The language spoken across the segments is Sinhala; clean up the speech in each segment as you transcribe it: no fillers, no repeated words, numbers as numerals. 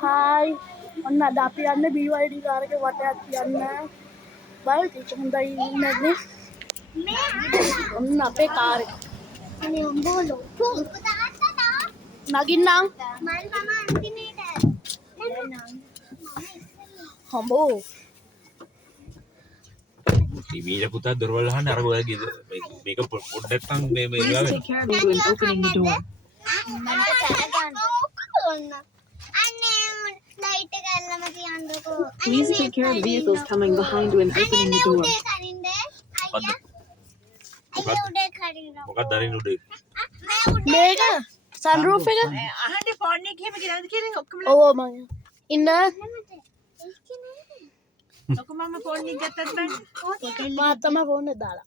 Hai. ඔන්න අද අපි යන්නේ BYD කාර් එකේ වටයක් යන්න. බලන්න ඒක හොඳයි ඉන්නේ. ඔන්න අපේ කාර් එක. අනේ උඹලෝ. නගින්නම්. මම අන්තිමේට. හම්බෝ. टीवी පුතා දොරවල් අහන්න අර ඔයගේ මේක පොඩ්ඩක් නම් මේ Please take care of me when opening the door. Please take care of vehicles coming behind when opening the door. මොකක්ද දරින් උඩේ මේක sunroof එක. අහන්නේ ෆෝන් එක එහෙම කියලාද කියලා ඔක්කොම ඔව් මම ඉන්න ඔක්කොම මම ෆෝන් එක ගත්තත් බෑ. මා තමයි ෆෝන් එක දාලා.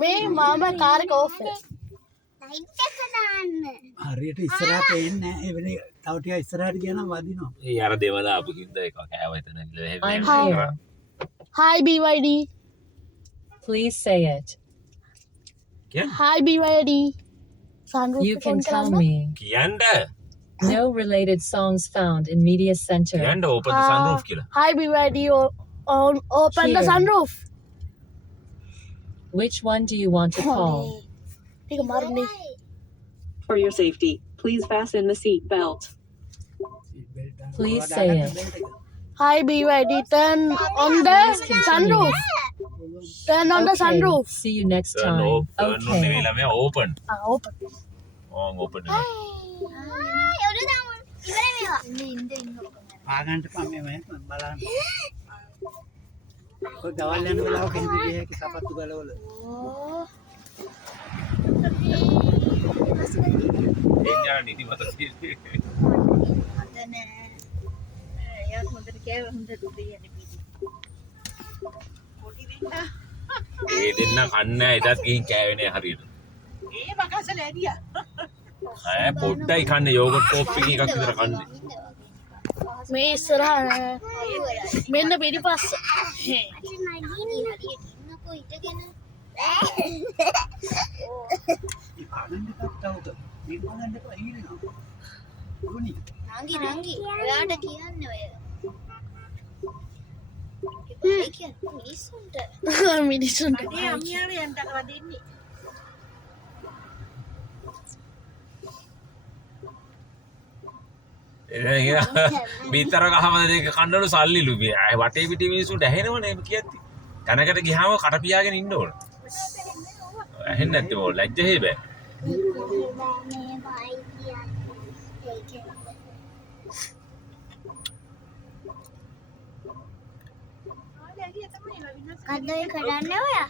මේ මම කාර් එක ඕෆ් කරා. ලයිට් එක දාන්න. හරියට ඉස්සරහට එන්නේ නැහැ. ඒ වෙලේ තව ටිකක් ඉස්සරහට ගියා නම් වදිනවා. ඒ අර දෙවල ආපු කින්ද එක කෑව එතන I'm Hi. here. Hi BYD. Please say it. Hi BYD. sunroof You එක can on tell කරන්න. me. කියන්න No related songs found in media center. කියන්න ඕපන් ද සන්රූෆ් කියලා Hi BYD. Open the Here. sunroof. Which one do you want to call? ठीक है मारने. For your safety, please fasten the seat belt. Please say it. Hi BYD. Turn on the sunroof. Turn on the Okay, sunroof. see you next turn time. Off turn on නෙවෙයි Okay. ළමයා ඕපන් Open. ඕන් ඕපන් ආගන්ට පම්මේ මම බලන්න. ඔය දවල් යන වෙලාවක එහෙම ගියේ හැකි සපත්තු ගලවල. එන්නා නිදිමත තියෙන්නේ එයාත් හොඳට කෑව හොඳට උදේ යන්නේ පිටි. පොඩි දෙන්නා. ඒ දෙන්න කන්න එදත් ගිහින් කෑවේ නෑ හරියට ඒ බකසල ඇදියා. ඈ පොඩ්ඩයි කන්නේ යෝගට් කෝප් එකක් විතර කන්නේ මේ ඉස්සරහ මෙන්න පිටිපස්ස. ආගන්ට කට්ටවද. මේ බලන්න එපා හිරෙනවා. ගුණි. නංගි ඔයාට කියන්න ඔය මිනිස්සුන්ට මිනිසුන්ට. අනේ අම්මියාට යන්න කරලා දෙන්නේ. බීතර ගහම දෙක කන්නලු සල්ලිලු මේ වටේ පිටි මිනිස්සුන්ට ඇහෙනවනේ එහෙම කියද්දි තැනකට ගියාම කට පියාගෙන ඉන්න ඕන ඇහෙන්නේ නැත්තේ මොකද ලැජ්ජ හේ බෑ කද්දේ කරන්නේ ඔයා